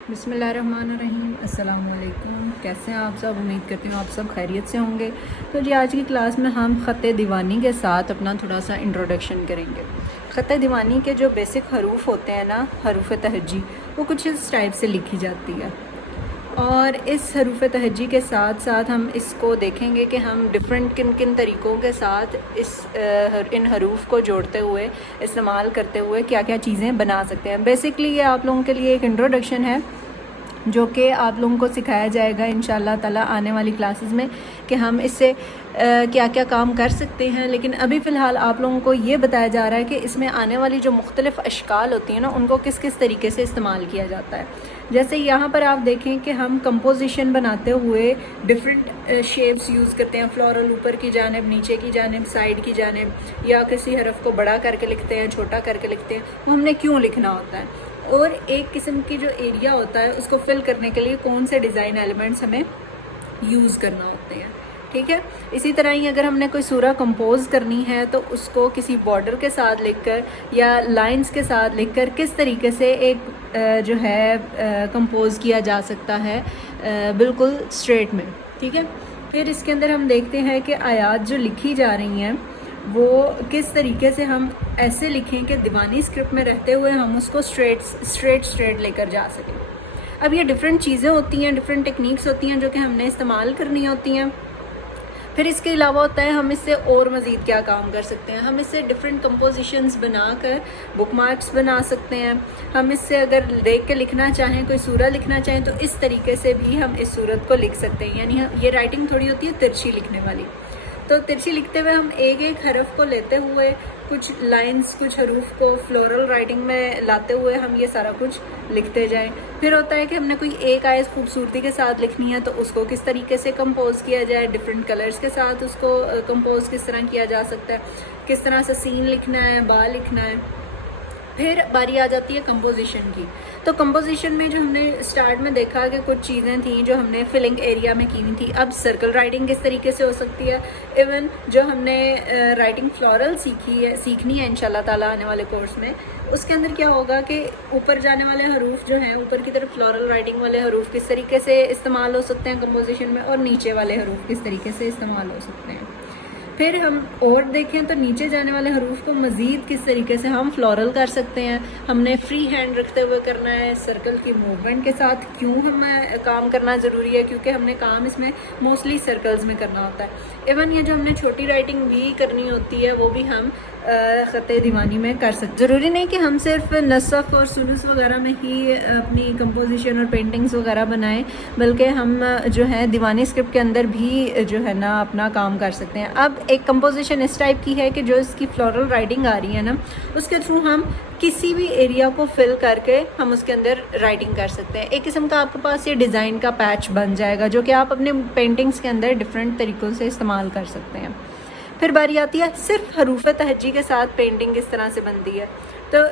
बिस्मिल्लाहिर्रहमानिर्रहीम। अस्सलाम वालेकुम। कैसे हैं आप सब? उम्मीद करती हूँ आप सब खैरियत से होंगे। तो जी आज की क्लास में हम ख़त दीवानी के साथ अपना थोड़ा सा इंट्रोडक्शन करेंगे। ख़त दीवानी के जो बेसिक हरूफ होते हैं ना, हरूफ तहज्जी, वो कुछ इस टाइप से लिखी जाती है। और इस हरूफ तहज्जी के साथ साथ हम इसको देखेंगे कि हम डिफरेंट किन किन तरीक़ों के साथ इन हरूफ को जोड़ते हुए इस्तेमाल करते हुए क्या क्या चीज़ें बना सकते हैं। बेसिकली ये आप लोगों के लिए एक इंट्रोडक्शन है जो कि आप लोगों को सिखाया जाएगा इंशाअल्लाह ताला आने वाली क्लासेस में कि हम इससे क्या क्या काम कर सकते हैं। लेकिन अभी फ़िलहाल आप लोगों को ये बताया जा रहा है कि इसमें आने वाली जो मुख्तलिफ़ अशकाल होती हैं ना, उनको किस किस तरीके से इस्तेमाल किया जाता है। जैसे यहाँ पर आप देखें कि हम कंपोजिशन बनाते हुए डिफरेंट शेप्स यूज़ करते हैं। फ्लोरल ऊपर की जानिब, नीचे की जानिब, साइड की जानिब, या किसी हरफ को बड़ा करके लिखते हैं, छोटा करके लिखते हैं। वो हमने क्यों लिखना होता है, और एक किस्म की जो एरिया होता है उसको फिल करने के लिए कौन से डिज़ाइन एलिमेंट्स हमें यूज़ करना होते हैं। ठीक है। इसी तरह ही अगर हमने कोई सूरा कंपोज करनी है तो उसको किसी बॉर्डर के साथ लिखकर या लाइंस के साथ लिखकर किस तरीके से एक जो है कंपोज किया जा सकता है बिल्कुल स्ट्रेट में। ठीक है। फिर इसके अंदर हम देखते हैं कि आयात जो लिखी जा रही हैं वो किस तरीके से हम ऐसे लिखें कि दीवानी स्क्रिप्ट में रहते हुए हम उसको स्ट्रेट लेकर जा सकें। अब ये डिफरेंट चीज़ें होती हैं, डिफरेंट टेक्निक्स होती हैं जो कि हमने इस्तेमाल करनी होती हैं। फिर इसके अलावा होता है हम इससे और मज़ीद क्या काम कर सकते हैं। हम इससे डिफरेंट कंपोजिशंस बनाकर बुक मार्क्स बना सकते हैं। हम इससे अगर देख के लिखना चाहें, कोई सूरत लिखना चाहें, तो इस तरीके से भी हम इस सूरत को लिख सकते हैं। यानी ये राइटिंग थोड़ी होती है तिरछी लिखने वाली। तो तिरछी लिखते हुए हम एक एक हरफ को लेते हुए कुछ लाइंस, कुछ हरूफ को फ्लोरल राइटिंग में लाते हुए हम ये सारा कुछ लिखते जाएं। फिर होता है कि हमने कोई एक आयत खूबसूरती के साथ लिखनी है तो उसको किस तरीके से कंपोज किया जाए, डिफरेंट कलर्स के साथ उसको कंपोज किस तरह किया जा सकता है, किस तरह से सीन लिखना है, बा लिखना है। फिर बारी आ जाती है कंपोजिशन की। तो कंपोजिशन में जो हमने स्टार्ट में देखा कि कुछ चीज़ें थी जो हमने फिलिंग एरिया में की हुई थी। अब सर्कल राइटिंग किस तरीके से हो सकती है। इवन जो हमने राइटिंग फ्लोरल सीखनी है इंशाल्लाह ताला आने वाले कोर्स में, उसके अंदर क्या होगा कि ऊपर जाने वाले हरूफ जो हैं, ऊपर की तरफ फ्लोरल राइटिंग वाले हरूफ किस तरीके से इस्तेमाल हो सकते हैं कंपोजिशन में, और नीचे वाले हरूफ किस तरीके से इस्तेमाल हो सकते हैं। फिर हम और देखें तो नीचे जाने वाले हरूफ को मज़ीद किस तरीके से हम फ्लोरल कर सकते हैं। हमने फ्री हैंड रखते हुए करना है, सर्कल की मूवमेंट के साथ क्यों हमें काम करना ज़रूरी है, क्योंकि हमने काम इसमें मोस्टली सर्कल्स में करना होता है। इवन ये जो हमने छोटी राइटिंग भी करनी होती है वो भी हम ख़त दीवानी में कर सकते। ज़रूरी नहीं कि हम सिर्फ नसफ़ और सुलूस वगैरह में ही अपनी कंपोजिशन और पेंटिंग्स वगैरह बनाएं, बल्कि हम जो है दीवानी स्क्रिप्ट के अंदर भी जो है ना अपना काम कर सकते हैं। अब एक कंपोजिशन इस टाइप की है कि जो इसकी फ्लोरल राइटिंग आ रही है ना, उसके थ्रू हम किसी भी एरिया को फिल करके हम उसके अंदर राइटिंग कर सकते हैं। एक किस्म का आपके पास ये डिज़ाइन का पैच बन जाएगा जो कि आप अपने पेंटिंग्स के अंदर डिफरेंट तरीक़ों से इस्तेमाल कर सकते हैं। फिर बारी आती है सिर्फ हरूफ तहज्जी के साथ पेंटिंग किस तरह से बनती है। तो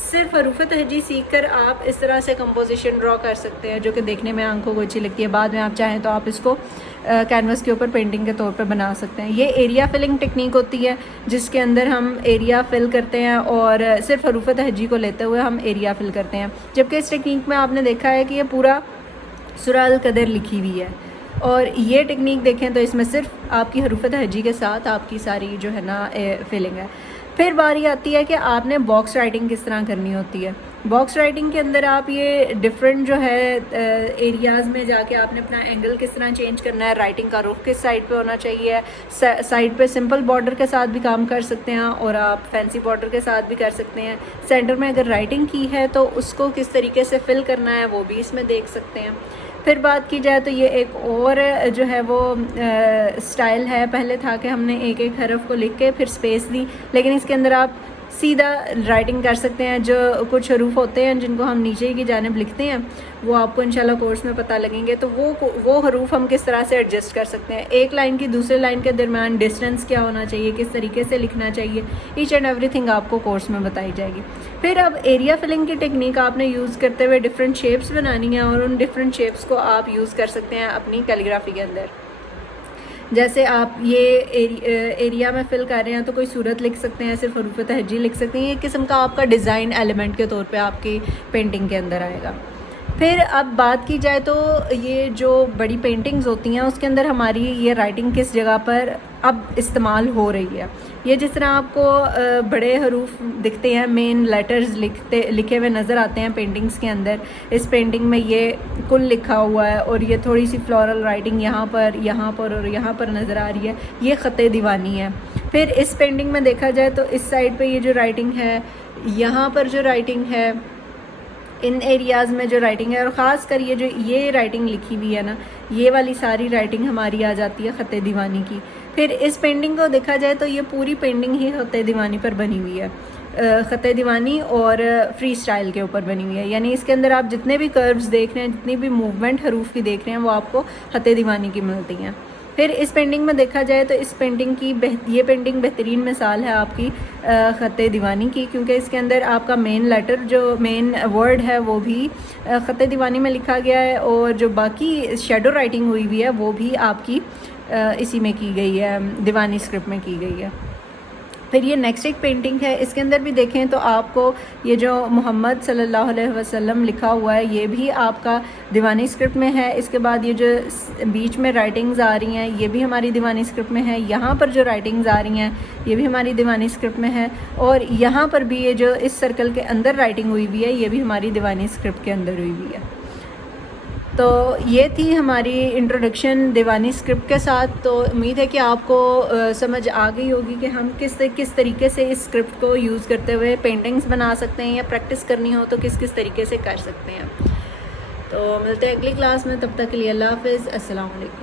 सिर्फ हरूफ तहज्जी सीख कर आप इस तरह से कंपोजिशन ड्रॉ कर सकते हैं जो कि देखने में आंखों को अच्छी लगती है। बाद में आप चाहें तो आप इसको कैनवस के ऊपर पेंटिंग के तौर पर बना सकते हैं। ये एरिया फिलिंग टेक्निक होती है जिसके अंदर हम एरिया फिल करते हैं और सिर्फ हरूफ तहज्जी को लेते हुए हम एरिया फिल करते हैं। जबकि इस टेक्निक में आपने देखा है कि ये पूरा सूरह अल कदर लिखी हुई है, और ये टेक्निक देखें तो इसमें सिर्फ आपकी हरूफ तहज्जी के साथ आपकी सारी जो है ना फिलिंग है। फिर बारी आती है कि आपने बॉक्स राइटिंग किस तरह करनी होती है। बॉक्स राइटिंग के अंदर आप ये डिफरेंट जो है एरियाज़ में जाके आपने अपना एंगल किस तरह चेंज करना है, राइटिंग का रुख किस साइड पे होना चाहिए। साइड पे सिंपल बॉर्डर के साथ भी काम कर सकते हैं और आप फैंसी बॉर्डर के साथ भी कर सकते हैं। सेंटर में अगर राइटिंग की है तो उसको किस तरीके से फिल करना है वो भी इसमें देख सकते हैं। फिर बात की जाए तो ये एक और जो है वो स्टाइल है। पहले था कि हमने एक एक हरफ को लिख के फिर स्पेस दी, लेकिन इसके अंदर आप सीधा राइटिंग कर सकते हैं। जो कुछ हरूफ होते हैं जिनको हम नीचे की जानिब लिखते हैं वो आपको इंशाल्लाह कोर्स में पता लगेंगे। तो वो हरूफ हम किस तरह से एडजस्ट कर सकते हैं। एक लाइन की दूसरे लाइन के दरमियान डिस्टेंस क्या होना चाहिए, किस तरीके से लिखना चाहिए, ईच एंड एवरीथिंग आपको कोर्स में बताई जाएगी। फिर अब एरिया फिलिंग की टेक्निक आपने यूज़ करते हुए डिफरेंट शेप्स बनानी है और उन डिफरेंट शेप्स को आप यूज़ कर सकते हैं अपनी कैलीग्राफी के अंदर। जैसे आप ये एरिया में फिल कर रहे हैं तो कोई सूरत लिख सकते हैं, सिर्फ हरूफ तहज्जी लिख सकते हैं। ये किस्म का आपका डिज़ाइन एलिमेंट के तौर पे आपकी पेंटिंग के अंदर आएगा। फिर अब बात की जाए तो ये जो बड़ी पेंटिंग्स होती हैं उसके अंदर हमारी ये राइटिंग किस जगह पर अब इस्तेमाल हो रही है। ये जिस तरह आपको बड़े हरूफ दिखते हैं, मेन लेटर्स लिखे हुए नज़र आते हैं पेंटिंग्स के अंदर, इस पेंटिंग में ये कुल लिखा हुआ है और ये थोड़ी सी फ्लोरल राइटिंग यहाँ पर और यहाँ पर नज़र आ रही है, ये ख़त दीवानी है। फिर इस पेंटिंग में देखा जाए तो इस साइड पे ये जो राइटिंग है, यहाँ पर जो राइटिंग है, इन एरियाज़ में जो राइटिंग है, और ख़ास कर ये राइटिंग लिखी हुई है ना, ये वाली सारी राइटिंग हमारी आ जाती है ख़त दीवानी की। फिर इस पेंटिंग को देखा जाए तो ये पूरी पेंटिंग ही ख़त दीवानी पर बनी हुई है, ख़त दीवानी और फ्री स्टाइल के ऊपर बनी हुई है। यानी इसके अंदर आप जितने भी कर्व्स देख रहे हैं, जितनी भी मूवमेंट हरूफ की देख रहे हैं, वो आपको ख़त दीवानी की मिलती हैं। फिर इस पेंटिंग में देखा जाए तो इस पेंटिंग की ये पेंटिंग बेहतरीन मिसाल है आपकी ख़त दीवानी की, क्योंकि इसके अंदर आपका मेन लेटर, जो मेन वर्ड है, वो भी ख़त दीवानी में लिखा गया है, और जो बाकी शेडो राइटिंग हुई हुई है वो भी आपकी इसी में की गई है, दीवानी स्क्रिप्ट में की गई है। फिर ये नेक्स्ट एक पेंटिंग है, इसके अंदर भी देखें तो आपको ये जो मोहम्मद सल्लल्लाहु अलैहि वसल्लम लिखा हुआ है, ये भी आपका दीवानी स्क्रिप्ट में है। इसके बाद ये जो बीच में राइटिंग्स आ रही हैं, ये भी हमारी दीवानी स्क्रिप्ट में है। यहाँ पर जो राइटिंग्स आ रही हैं, ये भी हमारी दीवानी स्क्रिप्ट में है, और यहाँ पर भी ये जो इस सर्कल के अंदर राइटिंग हुई हुई है, ये भी हमारी दीवानी स्क्रिप्ट के अंदर हुई हुई है। तो ये थी हमारी इंट्रोडक्शन दीवानी स्क्रिप्ट के साथ। तो उम्मीद है कि आपको समझ आ गई होगी कि हम किस तरीके से इस स्क्रिप्ट को यूज़ करते हुए पेंटिंग्स बना सकते हैं, या प्रैक्टिस करनी हो तो किस तरीके से कर सकते हैं। तो मिलते हैं अगली क्लास में, तब तक के लिए अल्लाह हाफ़िज़, अस्सलाम वालेकुम।